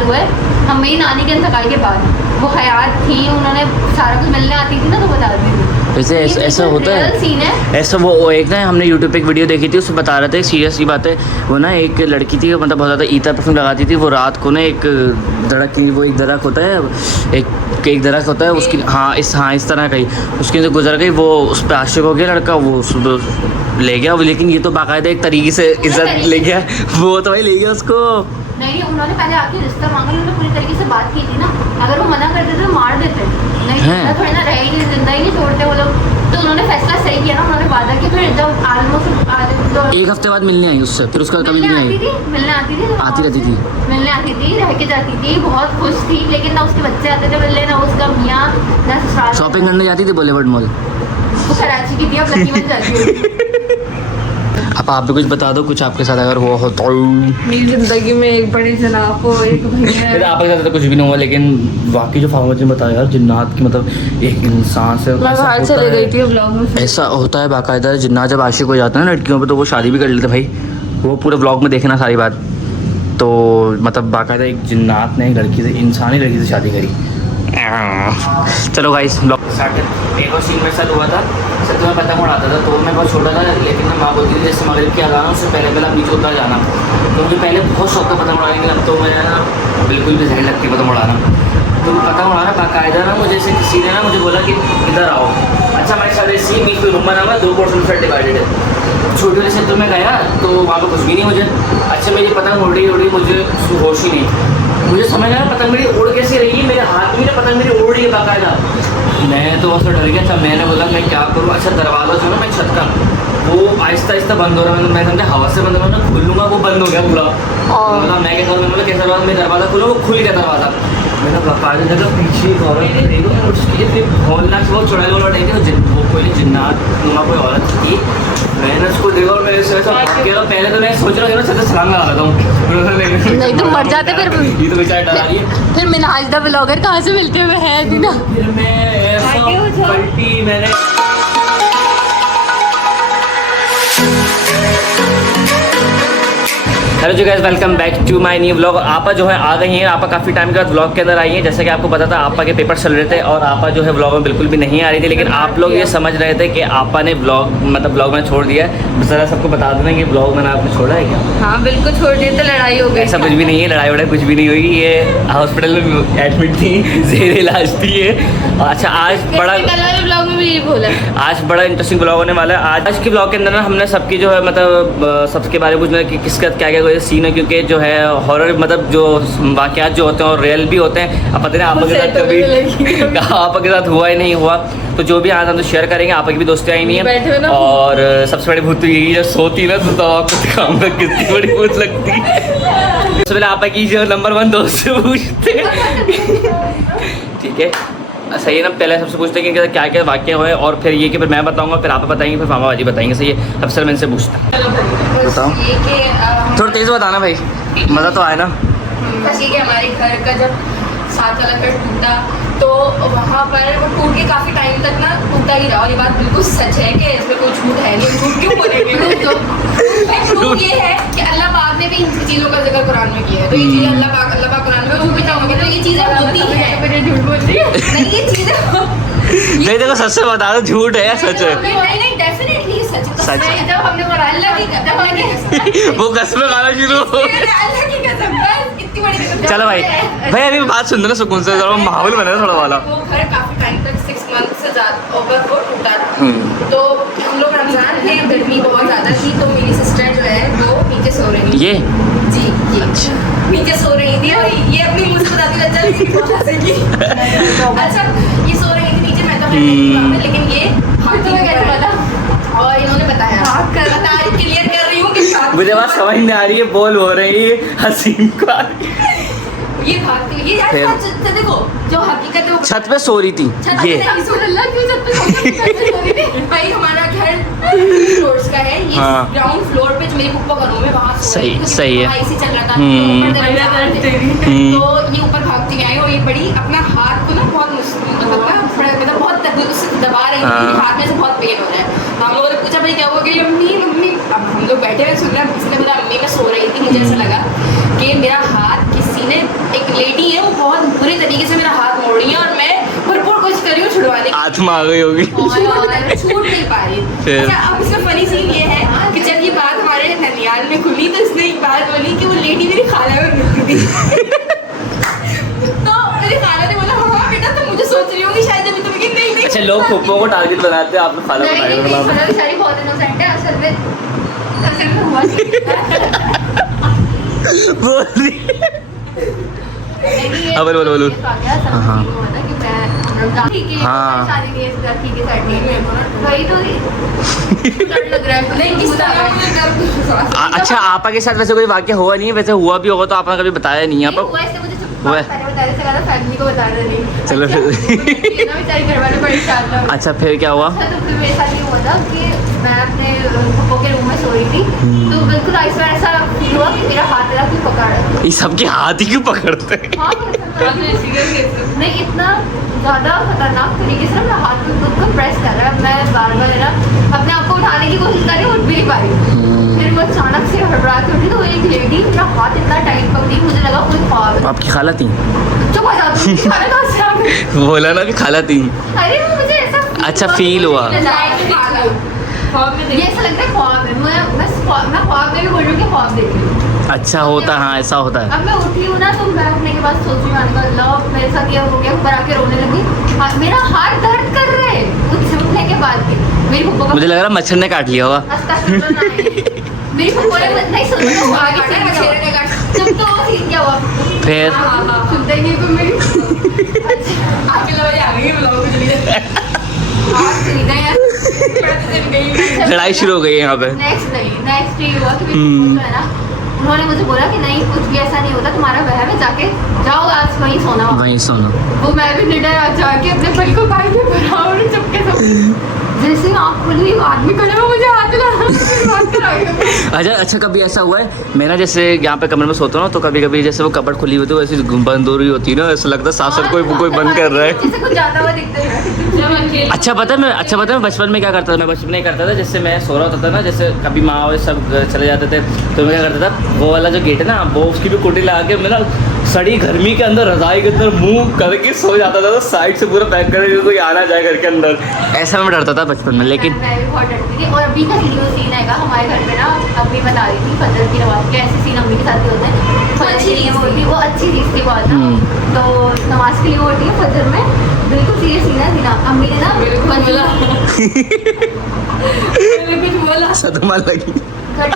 इंतकाल हुआ है हम मेरी नानी के इंतकाल के बाद। वो हयात थी, उन्होंने सारा कुछ मिलने आती थी ना, तो बता दी थी। वैसे ऐसा होता है ऐसा। वो एक ना हमने यूट्यूब पे एक वीडियो देखी थी, उसमें बता रहे थे सीरियस सी बात है। वो ना एक लड़की थी, मतलब बहुत ज़्यादा ईतर परफ्यूम लगाती थी। वो रात को ना एक दरख्त की, वो एक दरख्त होता है, एक दरख्त होता है उसकी, इस तरह का ही उसके अंदर गुजर गई। वो उस पर आशिक हो गया लड़का, वो ले गया। लेकिन ये तो बाकायदा एक तरीके से इज्जत ले गया, वो तो भाई ले गया उसको। नहीं, उन्होंने पहले आके रिश्ता मांगा, उन्होंने पूरी तरीके से बात की थी ना। अगर वो मना करते तो मार देते, नहीं थोड़ी ना रह ही नहीं, जिंदा ही नहीं छोड़ते वो लोग। तो उन्होंने फैसला सही किया ना, उन्होंने वादा किया। फिर जब आलमोस्ट एक हफ्ते बाद मिलने आई उससे, फिर उसका कभी नहीं आई। मिलने आती थी, आती रहती थी, मिलने आती थी, रह के जाती थी, बहुत खुश थी। लेकिन ना उसके बच्चे आते थे मिलने, ना उसका मियाँ, ना ससुराल। शॉपिंग करने जाती थी बॉलीवुड मॉल। वो कराची की थी, अब लकी में जाती है। अब आप भी कुछ बता दो, कुछ आपके साथ अगर हुआ हो तो। मेरी जिंदगी में एक बड़ी जनाब हो, एक भैया। आपके साथ तो कुछ भी नहीं हुआ, लेकिन बाकी जो फार्मर जी ने बताया यार, जिन्नात की मतलब एक इंसान से मैं बाहर चले गई थी ब्लॉग में। ऐसा होता है बाकायदा। जिन्नात जब आशिक हो जाते हैं ना लड़कियों पे, तो वो शादी भी कर लेते भाई। वो पूरे ब्लॉग में देखना सारी बात। तो मतलब बाकायदा एक जिन्नात ने एक लड़की से, इंसानी लड़की से शादी करी। चलो गाइस, ब्लॉग एक और सीन मेरे साथ हुआ था। सर तुम्हें पतंग उड़ाता था, तो मैं बहुत छोटा था, लेकिन मैं माँ बोलती थी जैसे मगरिब की अज़ान, उससे पहले आप नीचे उतर जाना। तो मुझे पहले बहुत शौक था पतंग उड़ाने के लिए। अब तो मुझे ना बिल्कुल भी सही लगती है पतंग उड़ाना। तो पतंग उड़ाना बाकायदा ना, मुझे से किसी ने ना मुझे बोला कि इधर आओ। अच्छा, हमारे साथ ऐसी बीच में रूम बना हुआ, 2 पोर्शन से डिवाइडेड है। छोटे वाले क्षेत्र में गया तो वहाँ पर कुछ भी नहीं मुझे। अच्छा, मेरी पतंग उड़ी मुझे होश ही नहीं। मुझे समझ आया पतंग मेरी उड़ कैसे रही, मेरे हाथ में पतंग मेरी उड़ रही है बाकायदा। मैं तो बस डर गया था। मैंने बोला मैं क्या करूँ। अच्छा, दरवाज़ा जो ना मैं छत का, वो आहिस्ता आहिस्ता बंद हो रहा है। मैं समझा हवा से बंद हो रहा है, मैं खोलूँगा वो बंद हो गया पूरा। मतलब मैं क्या करूँ, मैंने बोला कैसा दरवाज़ा, मैं दरवाज़ा खोलूँ, वो खुल गया दरवाज़ा। मैंने बाकायदा जगह पीछे एक औरत देखो, फिर मोहल्ला से बहुत चुड़ैल वाला टाइप, वो कोई जिन्नात नुमा कोई औरत थी। मैंने उसको देखा और मेरे से ऐसा भाग गया। पहले तो मैं सोच रहा था छत से छलांग लगा देता हूँ, नहीं तो मर जाते फिर। ये तो बेचारा डरा रही है। फिर मिनहाज द ब्लॉगर कहाँ से मिलते हुए है दीना। फिर मैं ऐसा पलटी, मैंने hello ji guys, welcome back to my new vlog. आपा जो है आ गई हैं। आपा काफ़ी टाइम के बाद व्लॉग के अंदर आई हैं। जैसे कि आपको पता था आपा के पेपर चल रहे थे और आपा जो है व्लॉग में बिल्कुल भी नहीं आ रही थी। लेकिन आप लोग ये समझ रहे थे कि आपा ने व्लॉग में छोड़ दिया है। ज़रा सबको बता देना कि व्लॉग मैंने आपने छोड़ा है क्या? हाँ बिल्कुल छोड़ दिए, तो लड़ाई हो गई। ऐसा कुछ भी नहीं है, लड़ाई वड़ाई कुछ भी नहीं हुई। ये हॉस्पिटल में एडमिट थी, ज़ेर इलाज थी ये। अच्छा, आज बड़ा ब्लॉग में भी यही बोला, आज बड़ा इंटरेस्टिंग ब्लॉग होने वाला है। आज के ब्लॉग के अंदर ना हमने सबकी जो है मतलब सबके बारे में पूछना कि किसका क्या क्या सीन है, क्योंकि जो है हॉरर मतलब जो वाक़यात जो होते हैं और रियल भी होते हैं। अब पता नहीं आपके साथ कभी आपके साथ हुआ ही नहीं हुआ, तो जो भी आज हम तो शेयर करेंगे। आपकी भी दोस्ती आई नहीं है। और सबसे बड़ी भूत तो यही जब सोती ना तो आपको दिखाऊंगा कितनी बड़ी भूत लगती है। सबसे पहले आपा की जो नंबर 1 दोस्त से पूछते ठीक है, सही है ना। पहले सबसे पूछते हैं कि क्या क्या वाक़या हुए, और फिर ये कि फिर मैं बताऊंगा, फिर आप बताएंगे, फिर मामा बाजी बताएंगे। सही है, सबसे मैं इनसे पूछता बताओ, थोड़ा तेज़ बताना भाई, मज़ा तो आए ना। बस ये कि हमारे घर का जब 7 वाला घर टूटा, तो वहाँ पर वो टूट के काफ़ी टाइम तक ना टूटा ही रहा। और ये बात बिल्कुल सच है कि इसमें कोई झूठ है नहीं। झूठ क्यों बोलेंगे? तो ये है कि अल्लाह पाक ने भी इन चीज़ों का जिक्र कुरान में किया है। तो ये चीज़ अल्लाह पाक कुरान में झूठ बताओगे तो ये चीज़ें होती हैं। झूठ बोल रही है नहीं, ये चीज़ें नहीं देखो, सच से बता दो, झूठ है या सच है? नहीं डेफिनेटली ये सच है। जब हमने अल्लाह की वो कसमें खाना शुरू हो। अल्लाह की कसम, इतनी बड़ी कसम। चलो भाई अभी बात सुन दो ना सुकून से, थोड़ा माहौल बना थोड़ा वाला। वो घर काफी टाइम तक 6 मंथ से ज्यादा ओवर वो टूटा था। तो हम लोग रमजान थे, गर्मी बहुत ज्यादा थी, तो मेरी सिस्टर जो है वो नीचे सो रही थी। ये जी नीचे सो रही थी और ये अपनी मुझे बताती लज्जा लगी बहुत हंसेगी। अच्छा, ये सो रही थी नीचे, मैं तो वहाँ पे, लेकिन ये भागती हुई कैसे पता? और इन्होंने बताया, क्लियर कर रही हूँ कि मुझे बात समझ नहीं आ रही है, बोल हो रही है हसीन का। ये भागती हुई यार सच देखो, जो हकीकत है वो छत पे सो रही थी ये। भाई हमारा घर 3 फ्लोर्स का है, ये हाँ। ग्राउंड फ्लोर पे जो मेरी पुप्पा का रूम है वहाँ सही है। ऐसे चल रहा था, तो ये ऊपर भागती हुई आई और ये बड़ी अपना हाथ को ना बहुत मतलब बहुत दबा रही थी, हाथ में से बहुत पेन हो रहा है। हम लोगों ने पूछा भाई क्या हुआ, कि मम्मी। अब हम लोग बैठे हुए सुन रहे हैं, किसी ने बोला मम्मी मैं सो रही थी, मुझे ऐसा लगा कि मेरा हाथ किसी ने एक बुरी तरीके से मेरा हाथ मोड़ रही है और मैं भरपूर कोशिश कर रही हूँ छुड़वाने की। आत्मा आ गई होगी। छूट नहीं पा रही। फिर? अच्छा, अब इसमें फनी सीन ये है कि जब ये बात हमारे ननियाल में खुली तो इसने एक बात बोली कि वो लेडी मेरी खाला में रुक थी। तो मेरी खाला ने बोला हाँ बेटा तुम मुझे सोच रही होगी शायद अभी, तुम्हें नहीं नहीं। अच्छा, लोग फुप्पो को टारगेट बनाते हैं, आपने खाला नहीं को नहीं टारगेट नहीं, बेचारी बहुत इनोसेंट है असल में हुआ बोल रही। नहीं, ये हाँ, बोलो, बोलो। ये तो आ गया, समझ हाँ। नहीं हुआ था कि मैं ठीक है हाँ। शादी की ठीक है साइड में वही तो डर लग रहा है नहीं किस तरह अच्छा, आपा के साथ वैसे कोई वाक्य हुआ नहीं है? वैसे हुआ भी होगा तो आपने कभी बताया नहीं है नहीं आपा। हुआ इससे मुझे हुआ है? पहले बताने से ज़्यादा फैमिली को बता रहे नहीं। चलो फिर। ये ना बेचारे घर वाले परेशान ना हो। अच्छा, फिर क्या हुआ? अच्छा, तो फिर मेरे साथ ये हुआ था कि मैं अपने पप्पो के रूम में सो रही थी तो बिल्कुल ऐसा फील हुआ कि मेरा हाथ मेरा कोई पकड़ रहा है। ये सबके हाथ ही क्यों पकड़ते हैं? हाँ, नहीं इतना ज़्यादा खतरनाक तरीके से ना मेरा हाथ को प्रेस कर रहा है। मैं बार बार ना अपने आप को उठाने की कोशिश कर रही हूँ, उठ भी नहीं पा रही हूँ। फिर वो अचानक से हड़बड़ा के उठी तो एक लेडी मेरा हाथ इतना टाइट पकड़ी, मुझे लगा कोई ख्वाब है। आपकी खाला थी? चुप हो जाओ तुम, खाना कहाँ से आ गई? बोला ना कि खाला थी। अरे वो मुझे ऐसा अच्छा, feel हुआ। ये ऐसा लगता है ख्वाब है। मैं ख्वाब में भी बोल रही हूँ कि ख्वाब देख रही हूँ। अच्छा होता है, हाँ ऐसा होता है। अब मैं उठी हूँ ना तो मैं उठने के बाद सोच रही हूँ मैंने कहा लव मेरे साथ ये हो गया, ऊपर आके रोने लगी। मेरा हाथ दर्द कर रहा है कुछ उठने के बाद भी। मेरी पप्पो का मुझे लग रहा है मच्छर ने काट लिया होगा। मेरी पप्पो ने नहीं सुना आगे से मच्छर ने काट। जब तो ठीक क्या हुआ फिर सुनते ही तो मेरी आपके लगे आ गई ब्लॉग में चली जाए। आवाज़ चली गई यार। लड़ाई शुरू हो गई है यहाँ पे। नेक्स्ट ये हुआ कि मेरी पप्पो जो है ना उन्होंने मुझे बोला कि नहीं कुछ भी ऐसा नहीं होता, तुम्हारा वहम है, जाके जाओ आज वहीं सोना हो। वहीं सोना। वो मैं भी निडर आज जाके अपने भाई को भाई के बराबर चुपके से जैसे ही आँख खुली आदमी खड़े हो मुझे हाथ लगा। अच्छा, कभी ऐसा हुआ है? मैं ना जैसे यहाँ पे कमरे में सोता हूँ ना तो कभी कभी जैसे वो कपड़ खुली होती है वैसे बंद हो रही होती है ना, ऐसा लगता है सासर कोई बंद कर रहा है। जैसे कुछ जाता हुआ दिखता है। अच्छा पता है मैं बचपन में क्या करता था? मैं बचपन में ही करता था, जैसे मैं सो रहा होता था ना, जैसे कभी माँ और सब चले जाते थे तो मैं क्या करता था, वो वाला जो गेट है ना वो उसकी भी कुंडी लगा के मैं ना सड़ी गर्मी के अंदर रजाई के अंदर मुंह करके सो जाता था, तो साइड से पूरा पैक करके कोई आना जाए घर के अंदर। ऐसा मैं डरता था बचपन में। लेकिन मैं भी बहुत डरती थी। और अभी का सीन है हमारे घर पे ना अम्मी बता रही थी फजर की नमाज के ऐसे सीन अम्मी के साथ ही होते हैं। फजर के लिए वो होती है, वो अच्छी चीज़ की बात है। तो नमाज के लिए वो होती है फजर में बिल्कुल सीरियस सीन है सीना। अम्मी ने ना कुछ बोला सदमा लगी। घर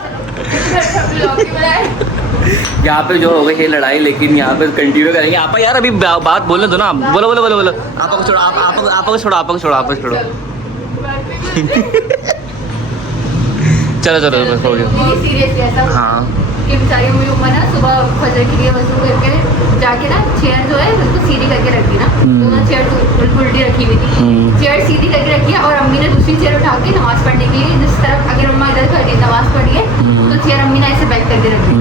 यहाँ पे जो हो गई है लड़ाई, लेकिन यहाँ पे कंटिन्यू करेंगे। आप यार अभी बात बोलने दो ना, बोलो बोलो बोलो बोलो। आपको छोड़ो, आपको छोड़ो, आपको छोड़ो, आपको छोड़ो। चलो चलो बस हो गया। सीरियसली ऐसा हुआ हाँ कि बेचारी मेरी उम्मा ना सुबह फजर के लिए वजू करके जाके ना चेयर जो है बिल्कुल सीधी करके रखी ना, तो ना चेयर बिल्कुल उल्टी रखी हुई थी। चेयर सीधी करके रखी है और अम्मी ने दूसरी चेयर उठा के नमाज पढ़ने के लिए जिस तरफ अगर अम्मा इधर खड़ी नमाज पढ़ी है तो चेयर अम्मी ने ऐसे बैक करके रखी।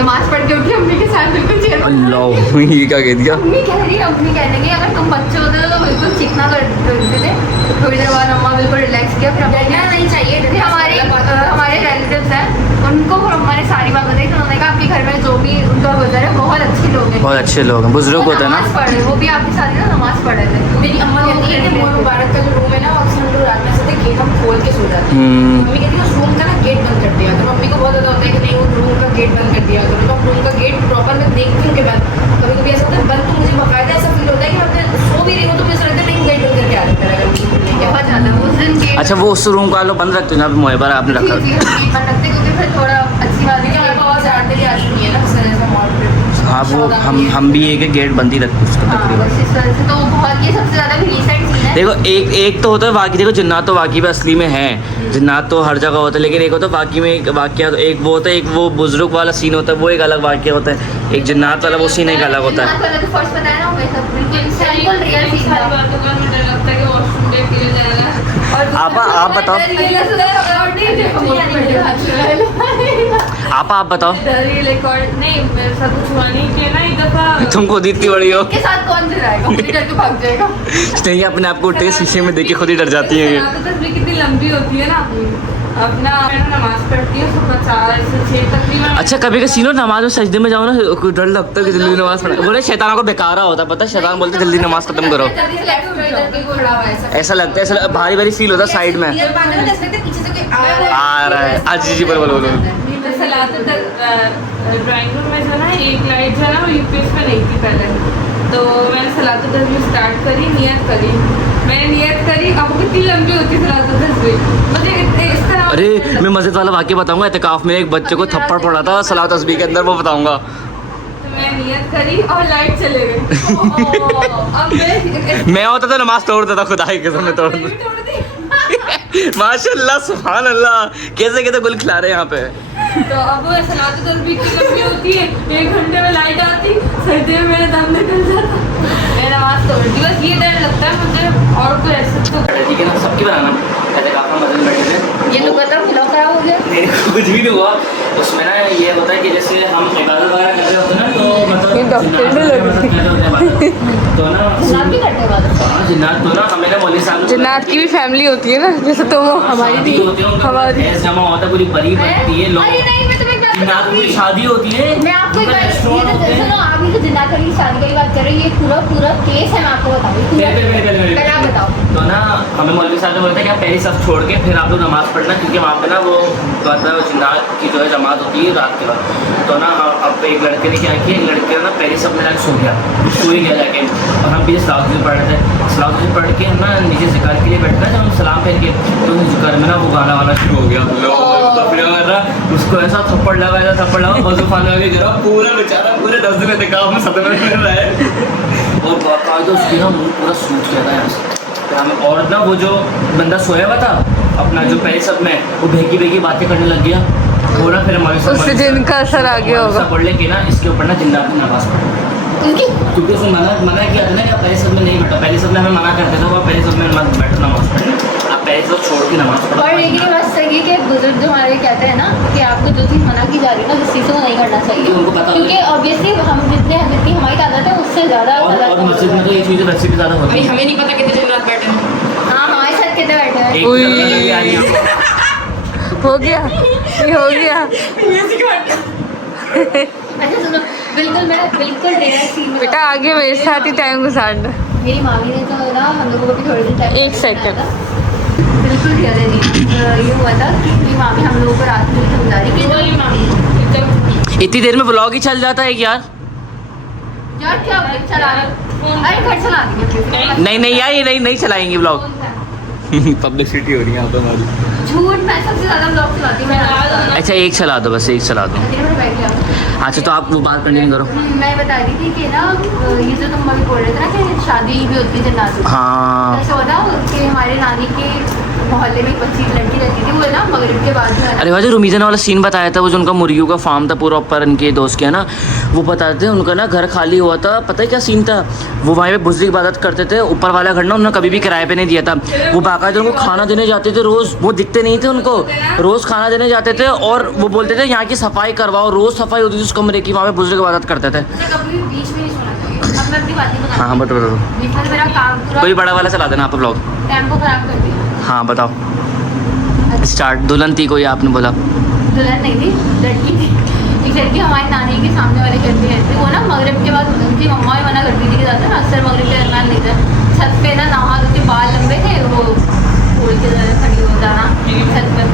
नमाज पढ़ के उठी अम्मी के साथ बिल्कुल चेयर अल्लाह, ये क्या कह दिया? अम्मी कह रही है, अम्मी कहने की अगर तुम बच्चे होते तो बिल्कुल चीखना कर देते थे। थोड़ी देर बाद अम्मा बिल्कुल रिलैक्स किया, फिर डरना नहीं चाहिए। हमारे रिलेटिव्स हैं उनको अम्मा ने सारी बात बताई, तो उन्होंने कहा आपके घर में जो भी उनका गुजर है बहुत अच्छे लोग हैं, बहुत अच्छे लोग हैं, बुजुर्ग होते हैं ना। नमाज पढ़ रहे, वो भी आपके साथ ही ना नमाज पढ़ रहे थे। मेरी अम्मा कहती है कि मोर मुबारक का जो रूम है ना अक्सर हम लोग रात में सोते गेट हम खोल के सो जाते हैं। मम्मी कहती है उस रूम का ना गेट बंद कर दिया। तो मम्मी को बहुत ज़्यादा होता है कि नहीं वो रूम का गेट बंद कर दिया करो। तो रूम का गेट प्रॉपर मैं देखती हूँ कि बंद, कभी कभी ऐसा होता है बंद, तो मुझे बाकायदा ऐसा फील होता है कि मैं अपने सो भी रही हूँ तो मुझे ऐसा लगता है नहीं गेट बंद करके आ जाता है। बहुत ज़्यादा उस दिन गेट अच्छा, वो उस रूम को आप लोग बंद रखते हो ना? मोहब्बत आपने रखा? गेट बंद रखते क्योंकि फिर थोड़ा अच्छी बात है कि हमारे पास आठ दिन आ चुकी है ना सर ऐसा मॉल पे। हाँ, वो हम भी एक गेट बंद ही रखते हैं उसका तकरीबन। बस इस वजह से तो बहुत ये सबसे ज़्यादा भी रिसेंट सीन है। देखो एक तो होता है वाकई, देखो जिन्नात तो वाकई में असली में है, जिन्नात तो हर जगह होता है, लेकिन एक होता है वाकई में एक वाकया, तो एक वो होता है, एक वो बुजुर्ग वाला सीन होता है, वो एक अलग वाकया होता है, एक जिन्नात वाला वो सीन एक अलग होता है। जिन्नात वाला तो फर्स्ट बताया ना, वैसा बिल्कुल रियल सीन था। आप बताओ, आप बताओ। तुम खुद इतनी बड़ी हो, के साथ कौन चलाएगा, खुद ही डर के भाग जाएगा। नहीं अपने आप को उठे शीशे में देख के खुद ही डर जाती है। तस्वीर कितनी लंबी होती है ना, अपना नमाज पढ़ती हूँ सुबह 4 से 6 तकरीबन। अच्छा कभी का सीनो नमाज में सजदे में जाओ ना कोई डर लगता है कि जल्दी नमाज पढ़ा बोले शैतान को बेकारा होता है पता है शैतान बोलते जल्दी नमाज खत्म करो जल्दी से लेफ्ट में इधर के खड़ा हुआ है ऐसा लगता है ऐसा भारी भारी फील होता है साइड में ये पानी में जैसे पीछे से कोई आ रहा है आज जी बोलो तो सलात ड्राइंग रूम में जो ना एक लाइट जो है ना वो यूपीएस पे नहीं थी पहले, तो मैंने सलात तस्वीर स्टार्ट करी, नियत करी, मैंने नियत करी। अब कितनी लंबी होती सलात तस्वीर मुझे इस तरह। अरे मैं मजेद वाला वाक्य बताऊंगा एतकाफ में एक बच्चे को थप्पड़ पड़ा था सलात तस्बीह के अंदर वो बताऊंगा। तो मैं नियत करी और लाइट चले गई। अब मैं होता तो नमाज तोड़ देता खुदा की कसम में तोड़ तोड़ दी। माशाल्लाह सुभान अल्लाह कैसे कैसे गुल खिला रहे हैं यहाँ पे। तो अब सलात तस्बीह की लंबी होती है, 1 घंटे में लाइट आती, सर्दी में मेरा दम निकल जाता, मैं नमाज तोड़ दी। बस ये डर लगता है मुझे और कोई ऐसा तो ठीक है ना सबकी बनाना एतकाफ में मजे में बैठे थे। ये लोग बता पुलाव खराब हो गया। मेरे को कुछ भी नहीं हुआ उसमें ना ये होता है कि जैसे हम इबादत वगैरह कर रहे होते हैं ना तो मतलब ये डॉक्टर ने लगे तो ना जिन्नात भी करते हैं बात। हाँ जिन्नात तो ना हमें ना मौलवी साहब जिन्नात की भी फैमिली होती है ना, जैसे तो हमारी भी हमारी जमा होता है पूरी बड़ी बनती है लोग अरे नहीं मैं तुम्हें एक बात जिन्नात की शादी होती है मैं आपको एक उनका बात रेस्टोरेंट होते हैं। सुनो आप ये जिन्नात वाली शादी की बात कर रहे हैं, ये पूरा केस है। मैं आपको बता रही हूँ पहले आप बताओ। तो ना हमें मौलवी साहब ने बोला था कि आप पहले सब छोड़ के फिर आप लोग नमाज पढ़ना क्योंकि वहाँ पे ना वो मतलब जिन्नात की जो है जमात होती है रात के वक्त। तो ना अब एक लड़के ने क्या किया, एक लड़के ना पहले सब में जाके सो गया, सो ही गया जाके। और हम भी सलात भी पढ़ रहे थे, सलात भी पढ़ के ना नीचे ज़िक्र के लिए बैठा जब हम सलाम फेर के तो ज़िक्र में ना वो गाना वाला शुरू हो गया। तो फिर उसको ऐसा थप्पड़ लगा वजू खाने लगे गिरा पूरा बेचारा पूरे 10 दिन एहतिकाफ में सदमे में रहा है और बाकायदा उसकी ना मुँह पूरा सूज गया था यहाँ से हमें। और ना वो जो बंदा सोया हुआ था अपना जो पहले सब में वो भेगी भेगी बातें करने लग गया वो ना फिर हमारे उससे जिनका असर आ गया होगा। पढ़ लेके ना इसके ऊपर ना जिन्नात की नमाज पढ़ क्योंकि उसने मना किया था ना कि आप पहले सब में नहीं बैठो, पहले सब में हमें मना करते थे वो पहले सब में मत बैठो नमाज पढ़ने, आप पहले सब छोड़ के नमाज पढ़ो। और एक बात सही है कि बुजुर्ग जो हमारे कहते हैं ना कि आपको जो चीज़ मना की जा रही है ना उस चीज़ को नहीं करना चाहिए उनको पता क्योंकि ऑब्वियसली हम जितनी हमारी तादाद है उससे ज़्यादा और मस्जिद में तो ये चीज़ें वैसे भी ज़्यादा होती है। हमें नहीं पता कितने जिन्नात बैठे हैं। हाँ हमारे साथ कितने बैठे हैं। एक तरफ लगी आई है। हो गया ये हो गया। अच्छा सुनो बिल्कुल डेरा सीन में बेटा आगे मेरे साथ ही टाइम गुजारना। मेरी मामी ने तो ना हम लोगों को भी थोड़ी देर टाइम एक सेकंड। बिल्कुल रियल है जी। ये हुआ था कि मेरी मामी हम लोगों को रात में समझा रही कि इतनी देर में ब्लॉग ही चल जाता है यार। यार क्या हो गया चला रहे अरे घर चला दी नहीं यार ये नहीं चलाएंगे ब्लॉग पब्लिसिटी हो रही है यहाँ पे हमारी। झूठ मैं सबसे ज़्यादा ब्लॉग चलाती हूँ मैं अच्छा एक चला दो बस एक चला दो। अच्छा तो आप वो बात कंटिन्यू करो। मैं बता रही थी कि ना ये जो तुम अभी बोल रहे थे ना कि शादी भी होती है जन्नात में। हाँ ऐसा होता कि हमारे नानी के मोहल्ले में एक बच्ची लड़की रहती थी वो ना मगरिब के बाद जो है अरे भाई जो रुमीज़ा वाला सीन बताया था वो जो उनका मुर्गियों का फार्म था पूरा ऊपर इनके दोस्त के है ना वो बताते थे उनका ना घर खाली हुआ था। पता है क्या सीन था, वो वहाँ पे बुजुर्ग इबादत करते थे, ऊपर वाला घर ना उन्होंने कभी भी किराए पे नहीं दिया था। वो बाकायदा उनको खाना देने जाते थे रोज़, वो दिखते नहीं थे उनको, रोज़ खाना देने जाते थे और वो बोलते थे यहाँ की सफाई करवाओ, रोज़ सफाई होती थी उस कमरे की, वहाँ पे बुजुर्ग इबादत करते थे। कभी बीच में नहीं सोना चाहिए। अब मैं अपनी बात ही हाँ बट बीच में मेरा काम पूरा कोई बड़ा वाला चला देना आप ब्लॉग। टेम्पो खराब कर दिया। हाँ बताओ स्टार्ट। दुल्हन थी कोई आपने बोला? दुल्हन नहीं थी लड़की थी। एक लड़की हमारी नानी के सामने वाले घर पे रहती वो ना मगरिब के बाद उनकी मम्मा भी मना करती थी कि जाते ना अक्सर मगरिब के दरमियान नहीं थे छत पे ना नहा उसके बाल लंबे थे वो फूल के खड़ी हो जाना छत पर।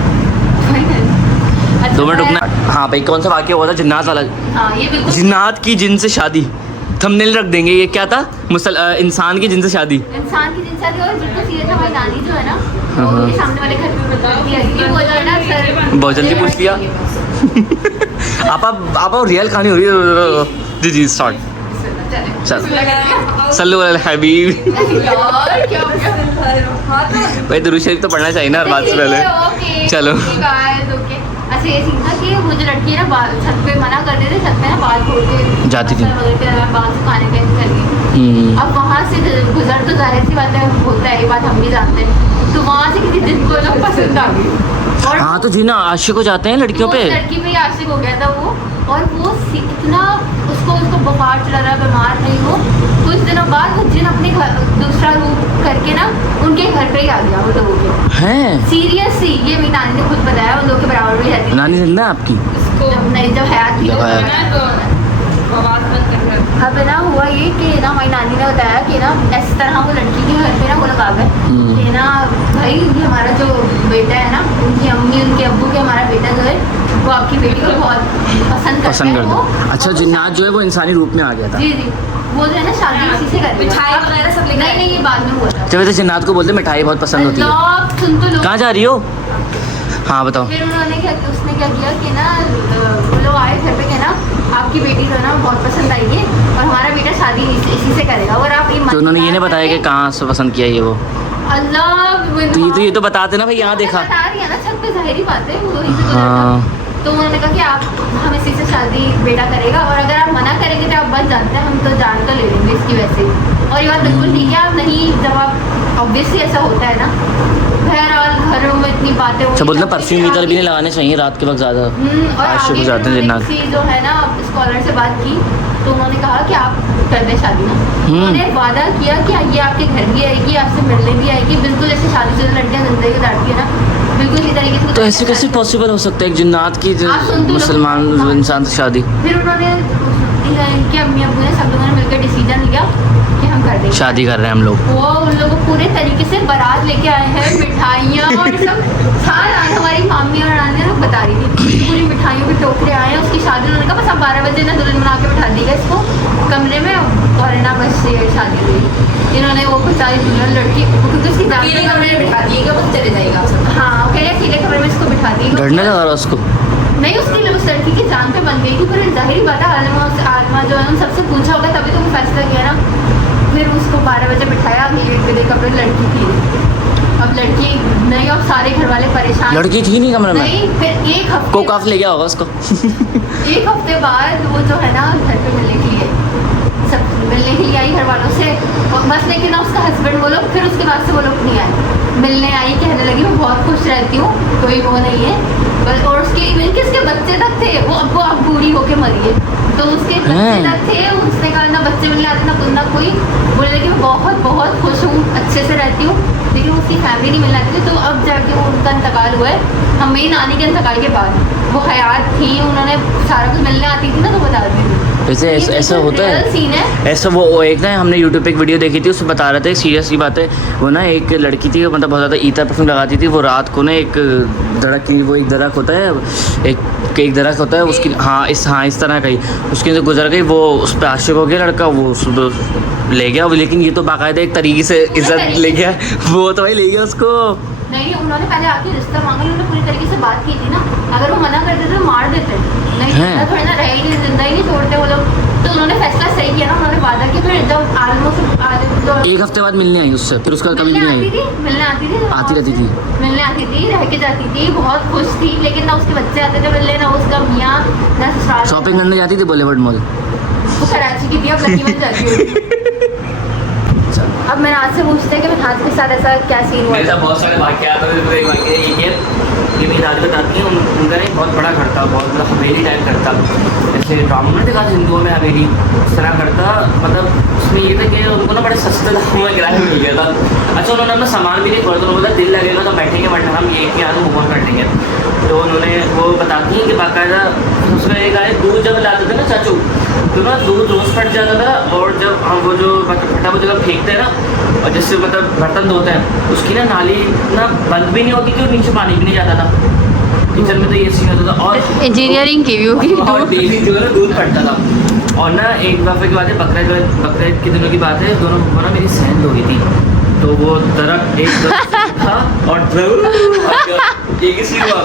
2 मिनट रुकना। हाँ भाई कौन सा वाक्य हुआ था जिन्नात वाला? हाँ ये बिल्कुल जिन्नात की जिन से शादी थंबनेल रख देंगे। ये क्या था? इंसान की जिन से शादी। इंसान की जिनसा और बिल्कुल सीधे था हमारी नानी जो है ना हाँ, वो हाँ। उनके सामने वाले घर पे बताती है कि वो जो है ना सर बहुत जल्दी पूछ लिया। आप रियल कहानी हो रही है। जी स्टार्ट। चल सल्लु अलल हबीब। यार क्या भाई दुरूद शरीफ तो पढ़ना चाहिए ना हर बात से पहले। चलो अच्छा ये सीन था कि वो जो लड़की है ना छत पे मना कर देते छत पे ना बाल छोड़ के जाती थी। बाल सुखाने के चली अब वहाँ से गुजर तो जाहिर सी बात है होता है, ये बात हम भी जानते हैं। तो वहाँ से किसी दिन को लोग पसंद आ गई और हाँ तो जीना आशिक हो जाते हैं लड़कियों वो पे। लड़की पे ही आशिक हो गया था वो, और वो इतना उसको बुखार चला रहा, बीमार नहीं वो। कुछ दिनों बाद वो जिन अपने घर दूसरा रूप करके ना उनके घर पे ही आ गया वो लोगों के। हैं सीरियसली, ये मेरी नानी ने खुद बताया, उन लोगों के बराबर भी रहती थी। नानी जिंदा है आपकी? नहीं, जब हयात थी। जब हयात। आवाज बंद कर। अब ना हुआ ये कि ना हमारी नानी ने बताया कि ना इस तरह वो लड़की के घर पे ना वो लोग आ गए कि ना भाई ये हमारा जो बेटा है ना, उनकी अम्मी उनके अब्बू के हमारा बेटा जो है वो आपकी बेटी को बहुत पसंद करता है वो। अच्छा और जिन्नात जो है वो इंसानी रूप में आ गया था। जी जी, वो जो है ना शादी इसी से कर मिठाई वगैरह सब लेकर नहीं नहीं, ये बाद में हुआ था। जब तो जिन्नात को बोलते मिठाई बहुत पसंद होती है। अल्लाह, सुन तो लो। कहाँ जा रही हो? हाँ बताओ। फिर उन्होंने उसने क्या किया कि ना वो लोग आए घर पे कि ना आपकी बेटी जो है ना बहुत पसंद आई है और हमारा बेटा शादी इसी से करेगा, और आप ये तो उन्होंने ये नहीं बताया कि कहाँ से पसंद किया ये वो? अल्लाह, तो ये तो बताते ना भाई, यहाँ देखा। बता रही है ना, छत पे जाहिर ही बात है वो वहीं से तो हाँ। रहता। तो उन्होंने कहा कि आप हम इसी से शादी बेटा करेगा, और अगर आप मना करेंगे तो आप बच जाते हैं, हम तो जान तो ले लेंगे इसकी वैसे ही। और ये बात बिल्कुल ठीक है, आप नहीं, जब आप ऑब्वियसली ऐसा होता है ना, बहरहाल घरों में इतनी बातें अच्छा बोलते परफ्यूम इधर भी नहीं लगाने चाहिए रात के वक्त ज़्यादा, और आशिक हो आगे जाते हैं जिन्नात। किसी जो है ना स्कॉलर से बात की तो उन्होंने कहा कि आप कर दें शादी ना। उन्होंने वादा किया कि ये आपके घर भी आएगी, आपसे मिलने भी आएगी, बिल्कुल ऐसे शादीशुदा लड़कियां जिंदगी गुजारती है ना, बिल्कुल इसी तरीके से। तो ऐसे कैसे पॉसिबल हो सकता है एक जिन्नात की आप सुन तो लो। मुसलमान इंसान से शादी? फिर उन्होंने इनके अम्मी अब्बू ने सब लोगों ने मिलकर डिसीजन लिया कि हम कर देंगे शादी कर रहे हैं हम लोग। वो उन लोगों पूरे तरीके से बारात लेके आए हैं, मिठाइयाँ और सब सारा। हमारी मामी और नानी लोग बता रही थी पूरी मिठाइयों के टोकरे आए हैं उसकी शादी। उन्होंने कहा बस अब 12 बजे ना दुल्हन बना के बिठा देगा इसको कमरे में, और ना बस ये शादी हुई। इन्होंने वो बेचारी दुल्हन लड़की क्योंकि उसकी अकेले कमरे में बिठा दिएगा, वो चले जाएगा। हाँ कह अकेले कमरे में इसको बिठा दी। डरने लगा रहा उसको? नहीं, उसकी उस लड़की की जान पे बन गई थी, पर जाहिर बात है आलमा जो है उन सबसे पूछा होगा तभी तो वो फैसला किया ना। फिर उसको 12 बजे बिठाया, अकेले कमरे लड़की थी। अब लड़की नहीं, अब सारे घर वाले परेशान। लड़की थी नहीं कमरे में? नहीं, फिर एक हफ्ते को काफ ले गया होगा उसको। एक हफ्ते बाद वो जो है ना घर पे मिलने के लिए सब मिलने के लिए आई घर वालों से, और बस लेकिन ना उसका हस्बैंड वो लोग, फिर उसके बाद से वो लोग नहीं आए। मिलने आई, कहने लगी मैं बहुत खुश रहती हूँ, कोई वो नहीं है बस। और उसके इवन के उसके बच्चे तक थे, वो अब बूढ़ी होके मरी है, तो उसके बच्चे तक थे। उसने कहा ना बच्चे मिलने आते ना कोई, बोले लेकिन मैं बहुत बहुत खुश हूँ, अच्छे से रहती हूँ, लेकिन उसकी फैमिली नहीं मिलने आती थी। तो अब जाके वो उनका इंतकाल हुआ है, हम मेरी नानी के इंतकाल के बाद। वो हयात थी, उन्होंने सारा कुछ मिलने आती थी ना, तो बता दी थी। वैसे ऐसा होता है सीन है ऐसा। वो एक ना हमने यूट्यूब पे एक वीडियो देखी थी, उसमें बता रहे थे सीरियस की बात है। वो ना एक लड़की थी, मतलब बहुत ज़्यादा ईतर परफ्यूम लगाती थी। वो रात को ना एक दरख्त की, वो एक दरख्त होता है, एक दरख्त होता है उसकी, हाँ इस तरह का ही, उसके अंदर गुजर गई। वो उस पर आशिक हो गया लड़का, वो ले गया। लेकिन ये तो बाकायदा एक तरीके से इज्जत ले गया, वो तो भाई ले गया उसको। नहीं, उन्होंने पहले आके रिश्ता मांगा, उन्होंने पूरी तरीके से बात की थी ना। अगर वो मना करते तो मार देते, नहीं हैं? थोड़ी ना रह ही नहीं, जिंदा ही नहीं छोड़ते वो लोग। तो उन्होंने फैसला सही किया ना, उन्होंने वादा किया। फिर जब ऑलमोस्ट एक हफ्ते बाद मिलने आई उससे, फिर उसका कभी भी नहीं आई। मिलने आती थी, आती रहती थी, मिलने आती थी, रह के जाती थी, बहुत खुश थी। लेकिन ना उसके बच्चे आते थे मिलने, ना उसका मियाँ, ना ससुराल। शॉपिंग करने जाती थी बॉलीवुड मॉल। वो कराची की थी, अब लकी में जाती है। अब मैंने आज से पूछते हैं कि मेरे हाथ के साथ ऐसा क्या सीन हुआ? मेरे साथ बहुत सारे वाक़यात हैं। एक वाक़या ये है कि मेरी दादी बताती हैं, उनका एक बहुत बड़ा घर था, बहुत बड़ा हवेली टाइप घर था। जैसे ड्रामा में दिखा हिंदुओं में हवेली उस तरह घर था। मतलब उसमें ये था कि उनको ना बड़े सस्ते दामों में किराए मिल गया था। अच्छा उन्होंने अपना सामान भी नहीं खोला, तो उन्होंने बोला दिल लगेगा तो बैठेंगे, वरना हम ये यहाँ तो मूव ऑन कर देंगे। तो उन्होंने वो बताती हैं कि बाकायदा उसमें एक आए दूध जब लाते थे ना चाचू, तो ना दूध रोज़ फट जाता था। और जब हम वो जो फटा वो जगह फेंकते हैं ना, और जिससे मतलब बर्तन धोते हैं, उसकी ना नाली ना बंद भी नहीं होती थी और नीचे पानी भी नहीं जाता था। किचन में तो ये सीन होता था। और इंजीनियरिंग की व्यू की और डेली जो है ना दूध फटता था। और ना एक दफ़े की बात है, बकरीद के दिनों की बात है, दोनों को ना मेरी सहन हो गई थी। तो वो दरख्त एक दरख्त था और एक ही सीन हुआ।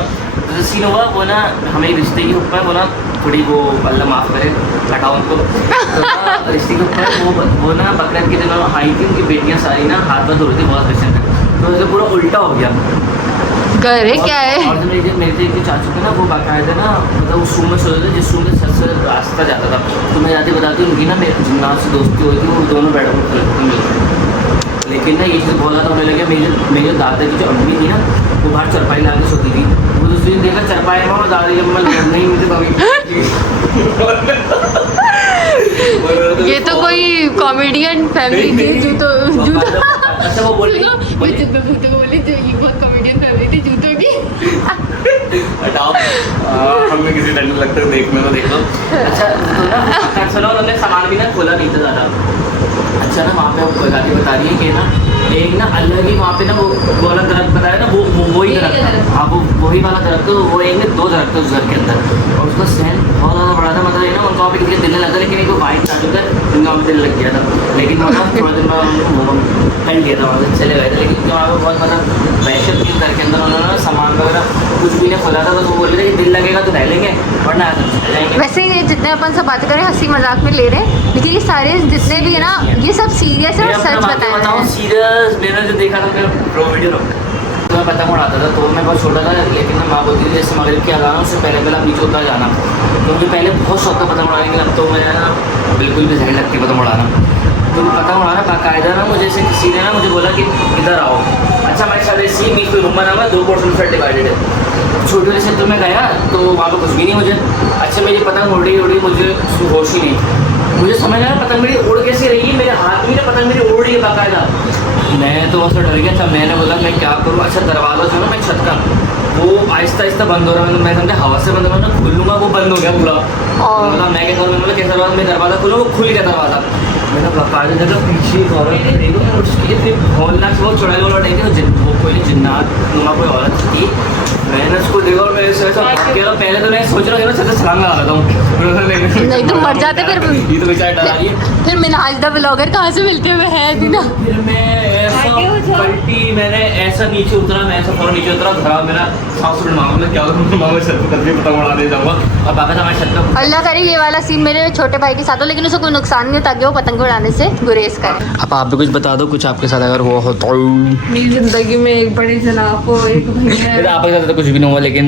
जो सीन हुआ वो ना हमें रिश्ते के ऊपर वो ना थोड़ी वो अल्लाह माफ़ करे हटाओ उनको। तो ना रिश्ते के ऊपर वो ना बकरीद के दिनों आई थी, उनकी बेटियाँ सारी ना हाथ में धो रही थी बहुत पेशेंट, तो उसे पूरा उल्टा हो गया। घर है क्या है? और जो मेरे एक चाचू थे ना, वो बाकायदा ना मतलब उस रूम में सोते थे जिस रूम में सबसे रास्ता जाता था। तो मैं जाते बताती हूँ, उनकी ना मेरे जिन्नात से दोस्ती हुई थी, वो दोनों बेड पर खड़े थे। लेकिन ना ये चीज़ बहुत ज़्यादा होने लगे। मेरे दादा की जो अम्मी थी ना, वो बाहर चरपाई ला के सोती थी। वो दूसरी दिन देखा चरपाई में और दादा जब मैं लड़ना ही मुझे ये तो कोई कॉमेडियन फैमिली थी। जूतों अच्छा वो बोली बोली जो ये बहुत कॉमेडियन फैमिली थी जूतों की। हटाओ, हमें किसी डर नहीं लगता देखने में, देख लो। अच्छा तो ना सुनो, उन्होंने सामान भी ना खोला नहीं था ज़्यादा। अच्छा ना वहाँ पे दादी बता रही है कि ना एक ना अलग ही वहाँ पे ना वो वाला दरख्त बताया ना, वो ही दरख्त था। हाँ वो वही वाला दरख्त, वो एक में 2 दरख्त उस घर के अंदर। और उसका सहन बहुत ज़्यादा बड़ा था, मतलब ना उनका वहाँ पे किसी के दिल नहीं लगता, लेकिन एक वाइट था जो जिनका वहाँ पे दिल लग गया था। लेकिन मतलब थोड़ा दिन बाद फैल गया था, वहाँ से चले गए थे। लेकिन वहाँ पर बहुत मतलब वैसे थी घर के अंदर, उन्होंने सामान वगैरह कुछ भी नहीं खोला था। बस वो बोल रहे थे कि दिल लगेगा तो रह लेंगे, वरना चले जाएंगे। वैसे ये जितने अपन सब बात करें हंसी मजाक में ले रहे हैं, लेकिन ये सारे जितने भी है ना, ये सब सीरियस है और सच बताऊँ सीरियस मैंने जो देखा था मेरा प्रो वीडियो तो मैं पतंग उड़ाता था। तो मैं बहुत छोटा था, लेकिन माँ बोलती थी जैसे मगरिब के अज़ान उससे पहले आप नीचे उतर जाना। तो मुझे पहले बहुत शौक था पतंग उड़ाने के, अब तो मेरा ना बिल्कुल भी जहर लगती पतंग उड़ाना। तो पतंग उड़ाना बाकायदा ना मुझे से किसी ने ना मुझे बोला कि इधर आओ। अच्छा मैं शायद इसी बीच में रूम बना हुआ, 2 पोर्शन से डिवाइडेड है। छोटे वाले क्षेत्र में गया तो वहाँ पर कुछ भी नहीं मुझे। अच्छा मेरी पतंग उड़ी मुझे होश ही नहीं, मुझे समझ आया पतंग मेरी उड़ कैसे रही है, मेरे हाथ में ना पतंग मेरी उड़ रही है बाकायदा। मैं तो बस डर गया था। मैंने बोला मैं क्या करूँ। अच्छा दरवाज़ा जो ना मैं छत का वो आहिस्ता आहिस्ता बंद हो रहा है, मैं समझा हवा से बंद हो रहा है, खुल लूँगा वो बंद हो गया पूरा। मतलब मैं क्या करूँ, मैंने बोला कैसा दरवाज़ा, मैं दरवाज़ा खोलूँ, वो खुल गया दरवाज़ा। मैंने बाकायदा जगह पीछे होलनाक से वो चुड़ैल वाला देखे, वो कोई जिन्नात नुमा कोई औरत थी। मैंने उसको देखा और मैं ऐसा पहले तो मैं सोच रहा हूँ छत छलांग लगा रहा हूँ, नहीं तो मर जाते फिर। ये तो बेचारा डरा रही है। फिर मिनहाज द ब्लॉगर कहाँ से मिलते हुए है दीना। फिर मैं ऐसा पलटी, मैंने ऐसा नीचे उतरा, मैं ऐसा थोड़ा नीचे उतरा, धरा मेरा सांस उड़ना, मैं क्या करूँ, मैं छत पर कभी पतंग उड़ाने जाऊँगा। और बाबा था मैं छत पर। अल्लाह करे ये वाला सीन मेरे छोटे भाई के साथ हो, लेकिन उसे कोई नुकसान नहीं हो ताकि वो पतंग उड़ाने से गुरेज करे। अब आप भी कुछ बता दो, कुछ आपके साथ अगर हुआ हो तो। मेरी जिंदगी में एक बड़ी जनाब हो, एक भैया आपके साथ तो कुछ भी नहीं हुआ, लेकिन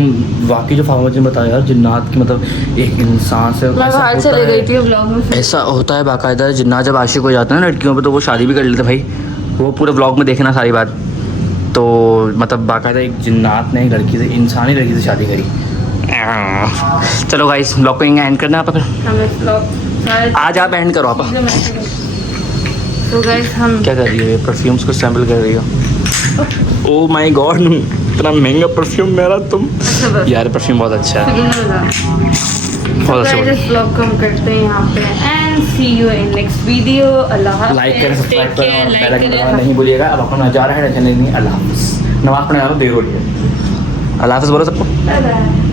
वाकई जो फार्मर जी ने बताया यार, जिन्नात की मतलब एक इंसान से मैं बाहर चले गई थी ब्लॉग में। ऐसा होता है बाकायदा। जिन्नात जब आशिक हो जाते हैं ना लड़कियों पे, तो वो शादी भी कर लेते भाई। वो पूरे ब्लॉग में देखना सारी बात। तो मतलब बाकायदा एक जिन्नात ने एक लड़की से, इंसानी लड़की से शादी करी। चलो गाइस ब्लॉग को एंड करना है आप फिर। हमें ब्लॉग आज आप एंड करो आप। तो गाइस हम क्या कर रही हो, ये परफ्यूम्स को सैम्पल कर रही हो? ओह माय गॉड, इतना महंगा परफ्यूम मेरा तुम। यार परफ्यूम बहुत अच्छा है, बहुत अच्छा। इस ब्लॉग को हम करते हैं यहाँ पे and see you in next video. अल्लाह हाफ़िज़। लाइक करें, सब्सक्राइब Take care, करें, like बेल आइकन करें। दबाना नहीं भूलिएगा। अब अपना जा रहा है, नहीं। अल्लाह हाफ़िज़। नमाज़ पढ़ने वाला देर हो रही है। अल्लाह हाफ़िज़ बोलो सबको। Bye bye.